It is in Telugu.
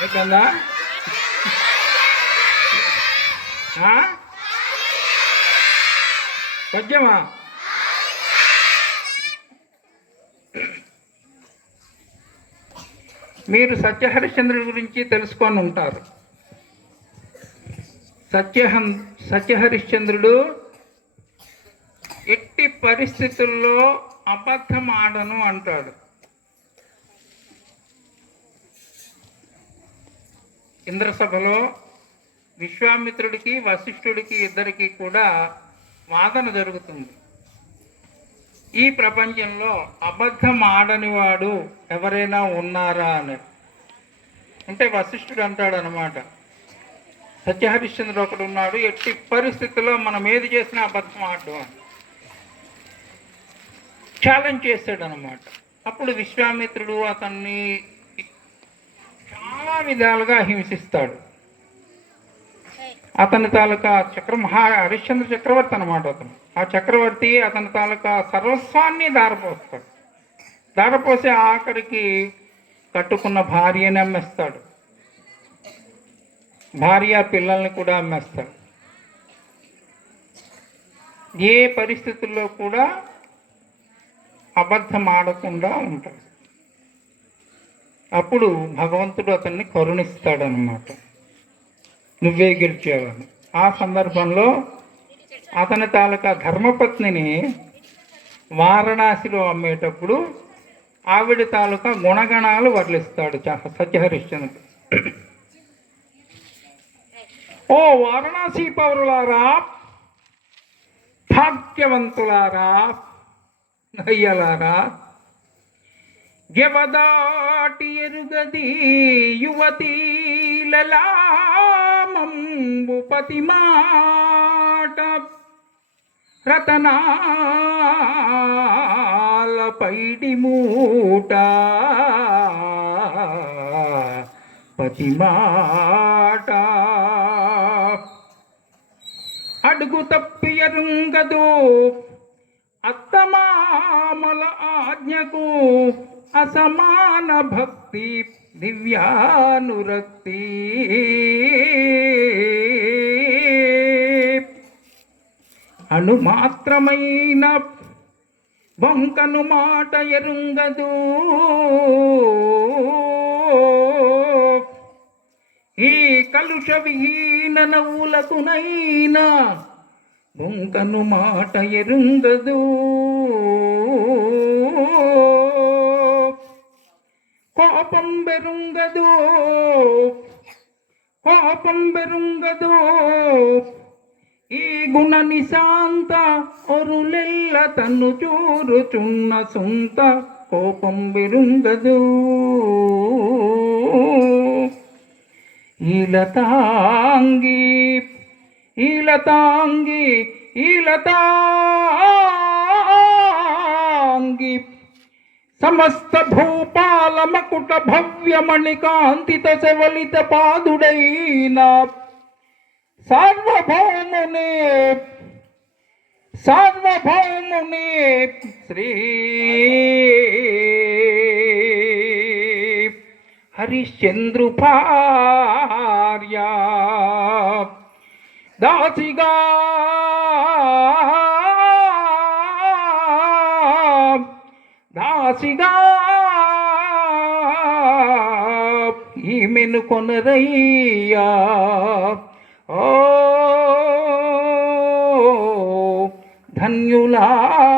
అయిపోయిందా? పద్యమా? మీరు సత్యహరిశ్చంద్రుడి గురించి తెలుసుకొని ఉంటారు. సత్యహరిశ్చంద్రుడు ఎట్టి పరిస్థితుల్లో అబద్ధం ఆడను అంటాడు. ఇంద్రసభలో విశ్వామిత్రుడికి వశిష్ఠుడికి ఇద్దరికి కూడా వాదన జరుగుతుంది. ఈ ప్రపంచంలో అబద్ధం ఆడని వాడు ఎవరైనా ఉన్నారా అని. అంటే వశిష్ఠుడు అంటాడు అనమాట, సత్యహరిశ్చంద్రుడు ఒకడు ఉన్నాడు, ఎట్టి పరిస్థితుల్లో మనం ఏది చేసినా అబద్ధం ఆడడం అని ఛాలెంజ్ చేశాడు అనమాట. అప్పుడు విశ్వామిత్రుడు అతన్ని చాలా విధాలుగా హింసిస్తాడు. అతని తాలూకా హరిశ్చంద్ర చక్రవర్తి అనమాట. ఆ చక్రవర్తి అతని తాలూకా సర్వస్వాన్ని దారపోస్తాడు. దారపోసి ఆఖరికి కట్టుకున్న భార్యని అమ్మేస్తాడు, భార్య పిల్లల్ని కూడా అమ్మేస్తాడు. ఏ పరిస్థితుల్లో కూడా అబద్ధం ఆడకుండా ఉంటాడు. అప్పుడు భగవంతుడు అతన్ని కరుణిస్తాడనమాట, నువ్వే గెలిచావని. ఆ సందర్భంలో అతని తాలూకా ధర్మపత్నిని వారణాసిలో అమ్మేటప్పుడు ఆవిడ తాలూకా గుణగణాలు వర్ణిస్తాడు సత్యహరిశ్చంద్రుడు. ఓ వారణాసి పౌరులారా, భాగ్యవంతులారా, అయ్యలారా, గెవదాటి ఎరుగది యువతీలలామంబు పతి మాట, రతనాల పైడి మూట పతి మాట, అడుగు తప్పి ఎరుంగదు అత్తమామల ఆజ్ఞకు, అసమాన భక్తి దివ్యానురక్తి, అణుమాత్రమైన వంకను మాట ఎరుంగదు, ఈ కలుష విహీన నవ్వులకునైనా వంకను మాట ఎరుంగదు, కోపం బెరుంగదు, కోపం బెరుంగదు, ఈ గుణ నిశాంత ఒరులెల్ల తన్ను చూరుచున్న సొంత కోపం బెరుంగదు, ఈలతాంగి ఈలతాంగి ఈలతాంగి సమస్త భూపాల మకుట భవ్యమణికాంతిత సవలిత పాదుడైన సార్వభౌమునే సార్వభౌమునే శ్రీ హరిశ్చంద్రు భార్య దాసిగా దాసిగా ఈమెను కొనరయ్యా. ఓ ధన్యులారా.